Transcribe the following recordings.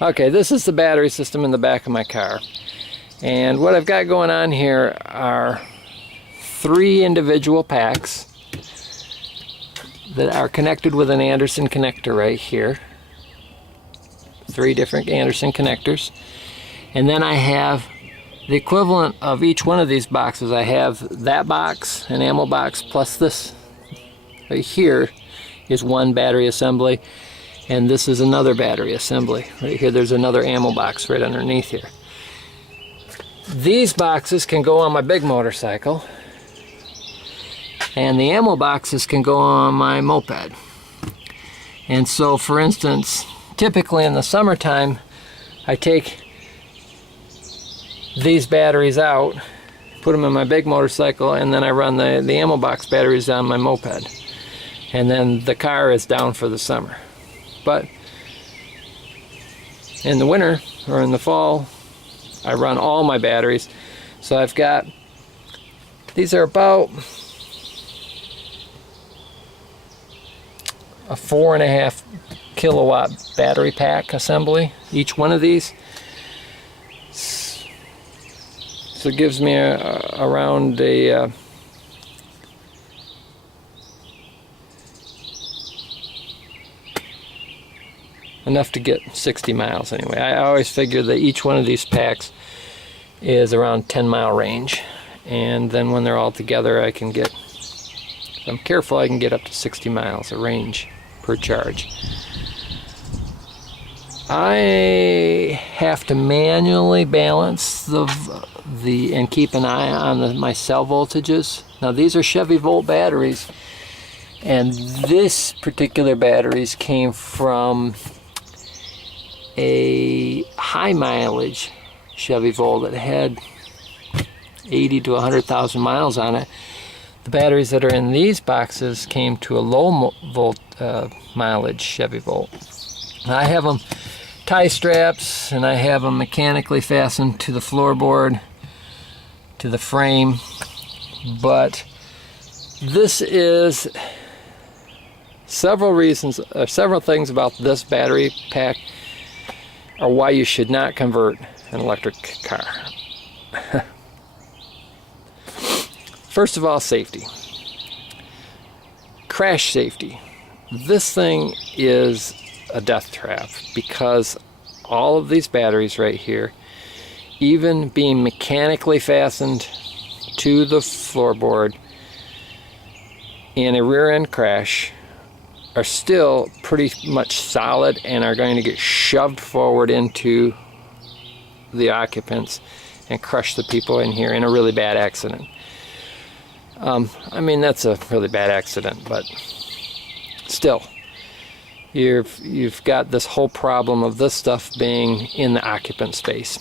Okay, this is the battery system in the back of my car. And what I've got going on here are 3 individual packs that are connected with an Anderson connector right here. 3 different Anderson connectors. And then I have the equivalent of each one of these boxes. I have that box, an ammo box, plus this right here is one battery assembly. And this is another battery assembly. Right here, there's another ammo box right underneath here. These boxes can go on my big motorcycle, and the ammo boxes can go on my moped. And so, for instance, typically in the summertime, I take these batteries out, put them in my big motorcycle, and then I run the ammo box batteries on my moped. And then the car is down for the summer. But in the winter or in the fall, I run all my batteries. So I've got, these are about a 4.5 kilowatt battery pack assembly, each one of these. So it gives me around a enough to get 60 miles anyway. I always figure that each one of these packs is around 10-mile range, and then when they're all together I can get, if I'm careful, I can get up to 60 miles of range per charge. I have to manually balance and keep an eye on my cell voltages. Now these are Chevy Volt batteries, and this particular batteries came from a high mileage Chevy Volt that had 80 to 100,000 miles on it. The batteries that are in these boxes came to a low mileage Chevy Volt. I have them tie straps, and I have them mechanically fastened to the floorboard, to the frame. But this is several things about this battery pack are why you should not convert an electric car. First of all, safety. Crash safety. This thing is a death trap because all of these batteries right here, even being mechanically fastened to the floorboard in a rear end crash, are still pretty much solid and are going to get shoved forward into the occupants and crush the people in here in a really bad accident. I mean, that's a really bad accident, but still, you've got this whole problem of this stuff being in the occupant space.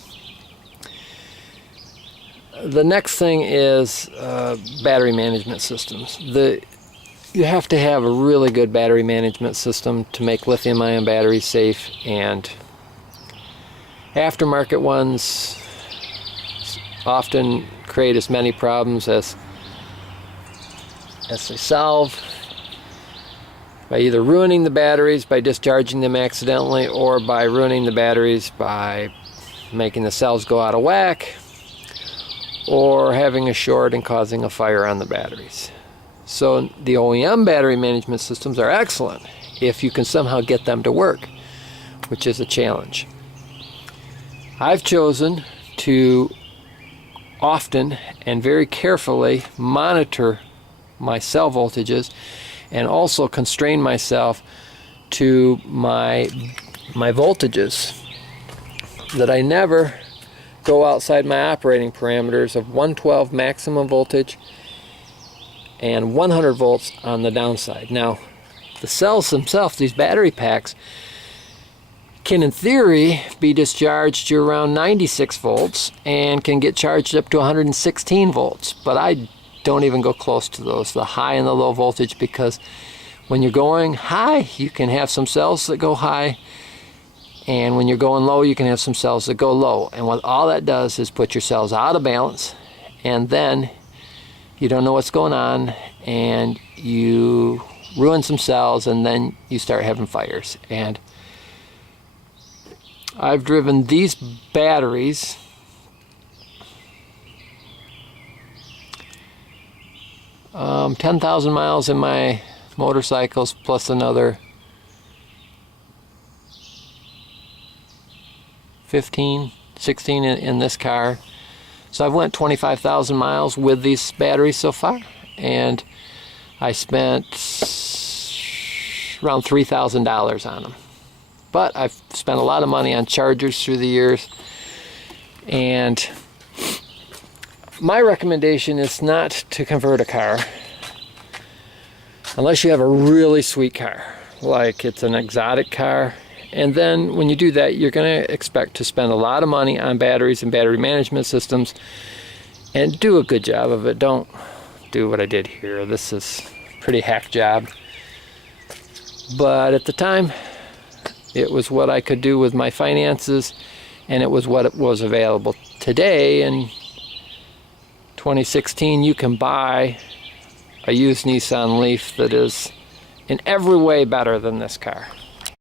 The next thing is battery management systems. You have to have a really good battery management system to make lithium-ion batteries safe, and aftermarket ones often create as many problems as they solve by either ruining the batteries by discharging them accidentally, or by ruining the batteries by making the cells go out of whack, or having a short and causing a fire on the batteries. So the OEM battery management systems are excellent if you can somehow get them to work, which is a challenge. I've chosen to often and very carefully monitor my cell voltages and also constrain myself to my voltages, that I never go outside my operating parameters of 112 maximum voltage and 100 volts on the downside. Now, the cells themselves, these battery packs, can in theory be discharged to around 96 volts and can get charged up to 116 volts, but I don't even go close to those, the high and the low voltage, because when you're going high, you can have some cells that go high, and when you're going low, you can have some cells that go low, and what all that does is put your cells out of balance, and then you don't know what's going on, and you ruin some cells, and then you start having fires. And I've driven these batteries 10,000 miles in my motorcycles, plus another 15, 16 in this car. So I've went 25,000 miles with these batteries so far, and I spent around $3,000 on them. But I've spent a lot of money on chargers through the years, and my recommendation is not to convert a car unless you have a really sweet car, like it's an exotic car. And then when you do that, you're going to expect to spend a lot of money on batteries and battery management systems, and do a good job of it. Don't do what I did here. This is a pretty hack job. But at the time, it was what I could do with my finances, and it was what was available. Today, in 2016, you can buy a used Nissan Leaf that is in every way better than this car.